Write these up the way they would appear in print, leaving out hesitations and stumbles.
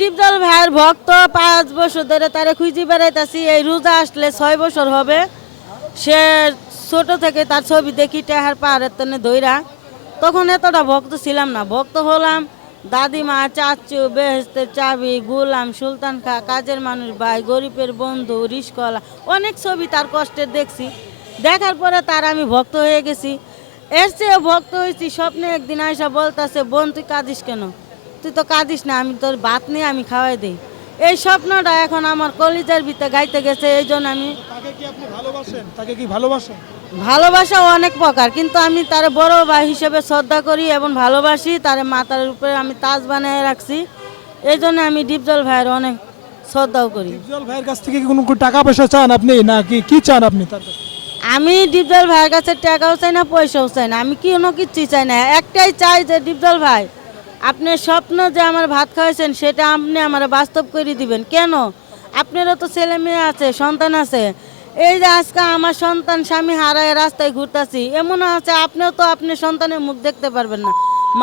ডিপজল ভাইয়ের ভক্ত 5 বছর ধরে তারে খুঁজে বেড়াইতেছি। এই রোজা আসলে 6 বছর হবে। সে ছোট থেকে তার ছবি দেখি টেহার পাহাড়ের তনে ধইরা, তখন এতটা ভক্ত ছিলাম না। ভক্ত হলাম দাদিমা, চাচু, বেহেস্তের চাবি, গুলাম, সুলতান খা, কাজের মানুষ ভাই, গরিবের বন্ধু, রিস্কওয়ালা, অনেক ছবি তার কষ্টের দেখছি। দেখার পরে তার আমি ভক্ত হয়ে গেছি। এর চেয়ে ভক্ত হয়েছি স্বপ্নে একদিন আয়সা বলতেছে, বোন তুই কাঁদিস কেন? তুই তো কাঁদিস না, আমি তোর ভাত নিয়ে আমি খাওয়াই দিই। এই স্বপ্নটা এখন আমার কলিজার ভিতরে গাইতে গেছে। এই জন্য আমি তাকে কি আপনি ভালোবাসেন? তাকে কি ভালোবাসেন? ভালোবাসা অনেক প্রকার, কিন্তু আমি তার বড় ভাই হিসেবে শ্রদ্ধা করি এবং ভালোবাসি। তার মাথার উপরে আমি তাজ বানিয়ে রাখছি। এই জন্য আমি ডিপজল ভাইয়ের অনেক শ্রদ্ধাও করি। ডিপজল ভাইয়ের কাছ থেকে কি কোনো টাকা পয়সা চান আপনি, না কি চান আপনি তার কাছে? আমি ডিপজল ভাইয়ের কাছে টাকাও চাই না, পয়সাও চাই না, আমি কোনো কিছুই চাই না। একটাই চাই যে ডিপজল ভাই, আপনার স্বপ্ন যে আমার ভাত খাওয়াইছেন সেটা আপনি আমার বাস্তব করে দিবেন। কেন? আপনারও তো ছেলে মেয়ে আছে, সন্তান আছে। এই যে আজকে আমার সন্তান স্বামী হারায় রাস্তায় ঘুরতাছি, এমন আছে আপনিও তো আপনার সন্তানের মুখ দেখতে পারবেন না।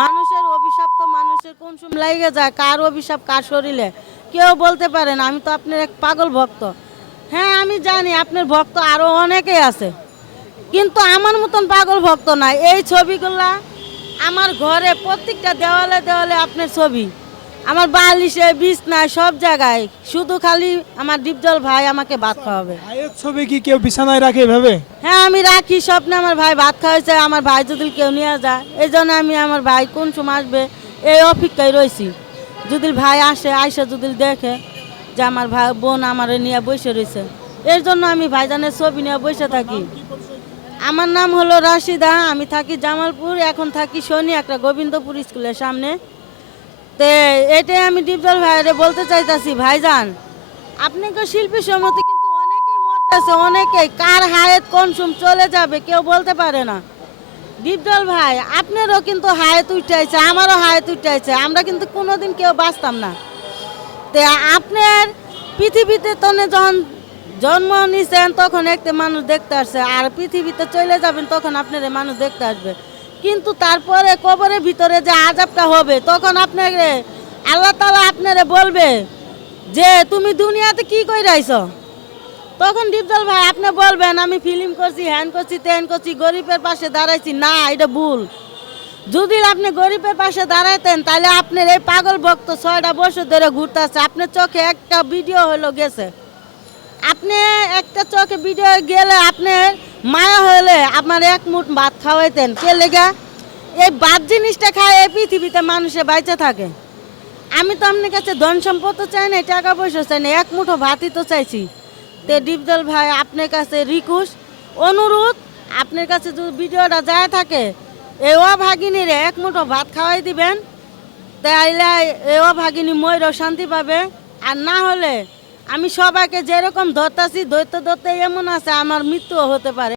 মানুষের অভিশাপ তো মানুষের কোন সময় লাগে যায়, কার অভিশাপ কার শরীরে কেউ বলতে পারে না। আমি তো আপনার এক পাগল ভক্ত। হ্যাঁ, আমি জানি আপনার ভক্ত আরও অনেকেই আছে, কিন্তু আমার মতন পাগল ভক্ত নাই। এই ছবিগুলা আমার ঘরে প্রত্যেকটা দেওয়ালে দেওয়ালে আপনার ছবি, আমার বালিশে বিছনায় সব জায়গায় শুধু খালি আমার ডিপজল ভাই আমাকে ভাত খাওয়াবে। ভাইয়ের ছবি কি কেউ বিছানায় রাখে এভাবে? হ্যাঁ, আমি রাখি স্বপ্নে আমার ভাই ভাত খাওয়াইছে, আমার ভাই যদি কেউ নিয়ে যায়। এই জন্য আমি আমার ভাই কোন সময় আসবে এই অপেক্ষায় রয়েছি। যদি ভাই আসে, আইসা যদি দেখে যে আমার ভাই বোন আমার নিয়ে বসে রয়েছে, এর জন্য আমি ভাইজানের ছবি নিয়ে বসে থাকি। আমার নাম হলো রাশিদা, আমি থাকি জামালপুর, এখন থাকি শনি একটা গোবিন্দপুর স্কুলের সামনে। তে এটাই আমি ডিপজল ভাইরে বলতে চাইতাছি, ভাইজান আপনাকে শিল্পী সমিতি কিন্তু অনেকেই মরতেছে, অনেকেই, কার হায়াত কোন সময় চলে যাবে কেউ বলতে পারে না। ডিপজল ভাই আপনারও কিন্তু হায়াত উঠাইছে, আমারও হায়াত উঠাইছে, আমরা কিন্তু কোনোদিন কেউ বাঁচতাম না। তে আপনার পৃথিবীতে তনে যখন জন্ম নিছেন তখন একটা মানুষ দেখতে আসছে, আর পৃথিবীতে চলে যাবেন তখন আপনার মানুষ দেখতে আসবে। কিন্তু তারপরে কবরের ভিতরে যে আযাবটা হবে তখন আপনাকে আল্লাহ তাআলা আপনারে বলবে যে তুমি দুনিয়াতে কি কইরা আইছো। তখন ডিপজল ভাই আপনি বলবেন আমি ফিল্ম করছি, হ্যান করছি, তেন করছি, গরিবের পাশে দাঁড়াইছি। না, এটা ভুল। যদি আপনি গরিবের পাশে দাঁড়াইতেন তাহলে আপনার এই পাগল ভক্ত 6টা বছর ধরে ঘুরতেছে, আপনার চোখে একটা ভিডিও হলো গেছে। আপনি একটা চোখে ভিডিও গেলে আপনার মায়া হলে আপনার এক মুঠ ভাত খাওয়াইতেন। কে লেগা? এই ভাত জিনিসটা খায় এই পৃথিবীতে মানুষে বাইচে থাকে। আমি তো আপনার কাছে ধন সম্পদ চাই না, টাকা পয়সা চাই না, এক মুঠো ভাতই তো চাইছি। তে ডিপজল ভাই আপনার কাছে রিকোয়েস্ট, অনুরোধ, আপনার কাছে যদি ভিডিওটা যায় থাকে এই অভাগিনীরে এক মুঠো ভাত খাওয়াই দিবেন, তাইলে এই অভাগিনী ময়ূরও শান্তি পাবে। আর না হলে আমি সবাইকে যেরকম ধরতাছি ধরতে ধরতে এমন আছে আমার মৃত্যুও হতে পারে।